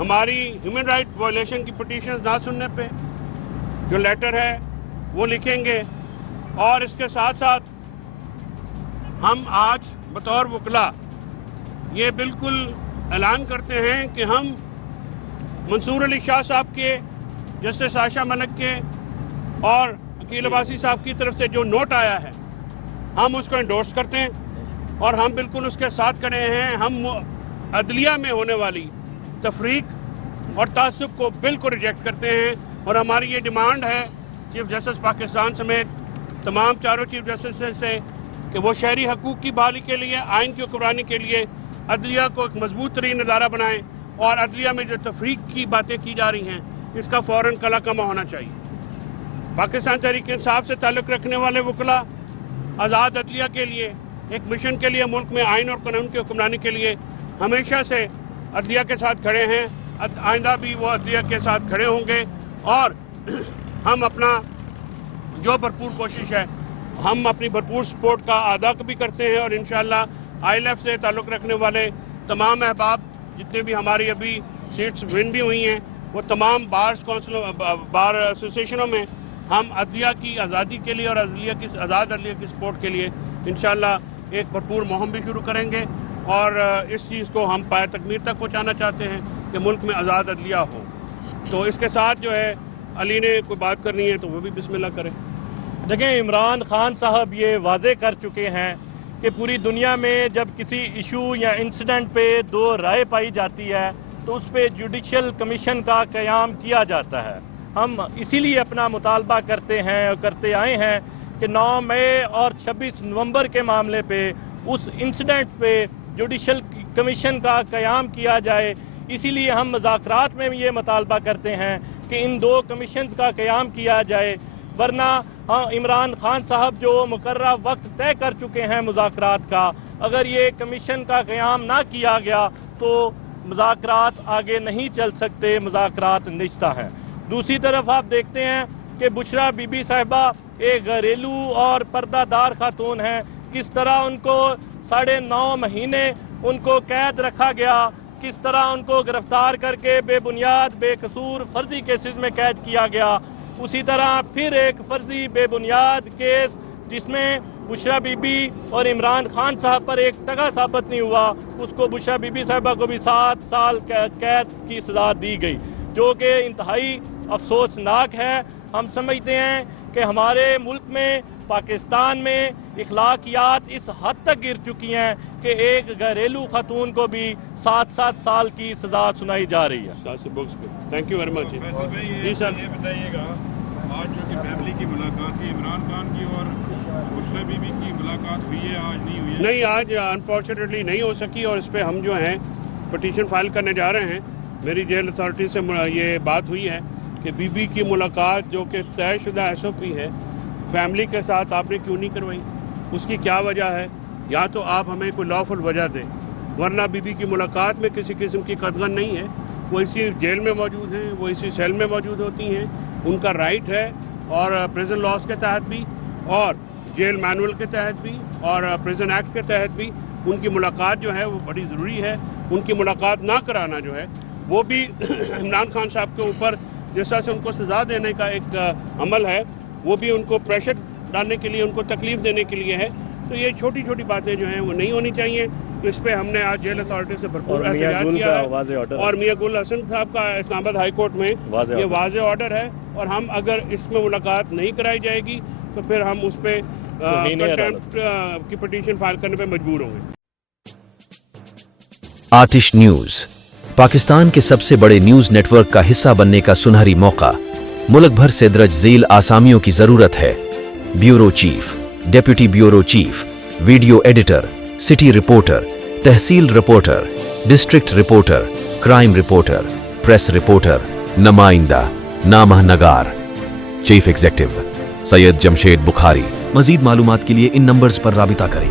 ہماری human right violation کی petitions نہ سننے پہ جو لیٹر ہے وہ لکھیں گے. اور اس کے ساتھ ساتھ ہم آج بطور وکلا یہ بالکل اعلان کرتے ہیں کہ ہم منصور علی شاہ صاحب کے، جسٹس عائشہ ملک کے اور عقیل عباسی صاحب کی طرف سے جو نوٹ آیا ہے ہم اس کو انڈورس کرتے ہیں اور ہم بالکل اس کے ساتھ کھڑے ہیں. ہم عدلیہ میں ہونے والی تفریق اور تعصب کو بالکل ریجیکٹ کرتے ہیں اور ہماری یہ ڈیمانڈ ہے چیف جسٹس پاکستان سمیت تمام چاروں چیف جسٹس سے کہ وہ شہری حقوق کی بحالی کے لیے، آئین کی حکمرانی کے لیے عدلیہ کو ایک مضبوط ترین ادارہ بنائیں اور عدلیہ میں جو تفریق کی باتیں کی جا رہی ہیں اس کا فوراً کلا کما ہونا چاہیے. پاکستان تحریک انصاف سے تعلق رکھنے والے وکلا آزاد عدلیہ کے لیے ایک مشن کے لیے ملک میں آئین اور قانون کی حکمرانی کے لیے ہمیشہ سے عدلیہ کے ساتھ کھڑے ہیں. آئندہ بھی وہ عدلیہ کے ساتھ کھڑے ہوں گے اور ہم اپنا جو بھرپور کوشش ہے ہم اپنی بھرپور سپورٹ کا ادا بھی کرتے ہیں اور انشاءاللہ ILF سے تعلق رکھنے والے تمام احباب جتنے بھی ہماری ابھی سیٹس ون بھی ہوئی ہیں وہ تمام بار ایسوسیشنوں میں ہم عدلیہ کی آزادی کے لیے اور آزاد عدلیہ کی سپورٹ کے لیے انشاءاللہ ایک بھرپور مہم بھی شروع کریں گے اور اس چیز کو ہم پایہ تکمیل تک پہنچانا چاہتے ہیں کہ ملک میں آزاد عدلیہ ہو. تو اس کے ساتھ جو ہے علی نے کوئی بات کرنی ہے تو وہ بھی بسم اللہ کریں. دیکھیں، عمران خان صاحب یہ واضح کر چکے ہیں کہ پوری دنیا میں جب کسی ایشو یا انسیڈنٹ پہ دو رائے پائی جاتی ہے تو اس پہ جوڈیشل کمیشن کا قیام کیا جاتا ہے. ہم اسی لیے اپنا مطالبہ کرتے ہیں اور کرتے آئے ہیں کہ 9 مئی اور 26 نومبر کے معاملے پہ اس انسیڈنٹ پہ جوڈیشل کمیشن کا قیام کیا جائے. اسی لیے ہم مذاکرات میں یہ مطالبہ کرتے ہیں کہ ان 2 کمیشنز کا قیام کیا جائے، ورنہ عمران خان صاحب جو مقررہ وقت طے کر چکے ہیں مذاکرات کا، اگر یہ کمیشن کا قیام نہ کیا گیا تو مذاکرات آگے نہیں چل سکتے، مذاکرات نشستہ ہیں. دوسری طرف آپ دیکھتے ہیں کہ بشرا بی بی صاحبہ ایک گھریلو اور پردہ دار خاتون ہیں، کس طرح ان کو 9.5 مہینے ان کو قید رکھا گیا، کس طرح ان کو گرفتار کر کے بے بنیاد بے قصور فرضی کیسز میں قید کیا گیا. اسی طرح پھر ایک فرضی بے بنیاد کیس جس میں بشرا بی بی اور عمران خان صاحب پر ایک ٹکا ثابت نہیں ہوا، اس کو بشرا بی بی صاحبہ کو بھی 7 سال قید کی سزا دی گئی، جو کہ انتہائی افسوسناک ہے. ہم سمجھتے ہیں کہ ہمارے ملک میں پاکستان میں اخلاقیات اس حد تک گر چکی ہیں کہ ایک گھریلو خاتون کو بھی 7 سال کی سزا سنائی جا رہی ہے. Thank you very much. جی سر، یہ بتائیے گا آج جو کہ فیملی کی ملاقات تھی، عمران خان کی اور بشرا بی بی کی ملاقات ہوئی ہے، آج نہیں ہوئی ہے؟ نہیں، آج انفارچونیٹلی نہیں ہو سکی اور اس پہ ہم جو ہیں پٹیشن فائل کرنے جا رہے ہیں. میری جیل اتھارٹی سے یہ بات ہوئی ہے کہ بی بی کی ملاقات جو کہ طے شدہ SOP ہے فیملی کے ساتھ آپ نے کیوں نہیں کروائی، اس کی کیا وجہ ہے؟ یا تو آپ ہمیں کوئی لافل وجہ دیں، ورنہ بی بی کی ملاقات میں کسی قسم کی قدغن نہیں ہے. وہ اسی جیل میں موجود ہیں، وہ اسی سیل میں موجود ہوتی ہیں، ان کا رائٹ ہے اور پریزن لاز کے تحت بھی اور جیل مینول کے تحت بھی اور پریزن ایکٹ کے تحت بھی ان کی ملاقات جو ہے وہ بڑی ضروری ہے. ان کی ملاقات نہ کرانا جو ہے وہ بھی عمران خان صاحب کے اوپر جس طرح سے ان کو سزا دینے کا ایک عمل ہے وہ بھی ان کو پریشر ڈالنے کے لیے، ان کو تکلیف دینے کے لیے ہے. تو یہ چھوٹی چھوٹی باتیں جو ہیں وہ نہیں ہونی چاہیے. اس پہ ہم نے آج جیل اتھارٹی سے بھرپور احتجاج کیا ہے اور میاں گل حسن صاحب کا اسلام آباد ہائی کورٹ میں یہ واضح آرڈر ہے اور ہم اگر اس میں ملاقات نہیں کرائی جائے گی تو پھر ہم اس پہ کنٹمپٹ کی پٹیشن فائل کرنے پہ مجبور ہوں گے. آتش نیوز پاکستان کے سب سے بڑے نیوز نیٹ ورک کا حصہ بننے کا سنہری موقع. ملک بھر سے درج ذیل آسامیوں کی ضرورت ہے. Bureau chief, deputy bureau chief, video editor, city reporter, tehsil reporter, district reporter, crime reporter, press reporter, نمائندہ، نامہ نگار. Chief executive Syed Jamshed Bukhari. مزید معلومات کے لیے ان نمبرز پر رابطہ کریں.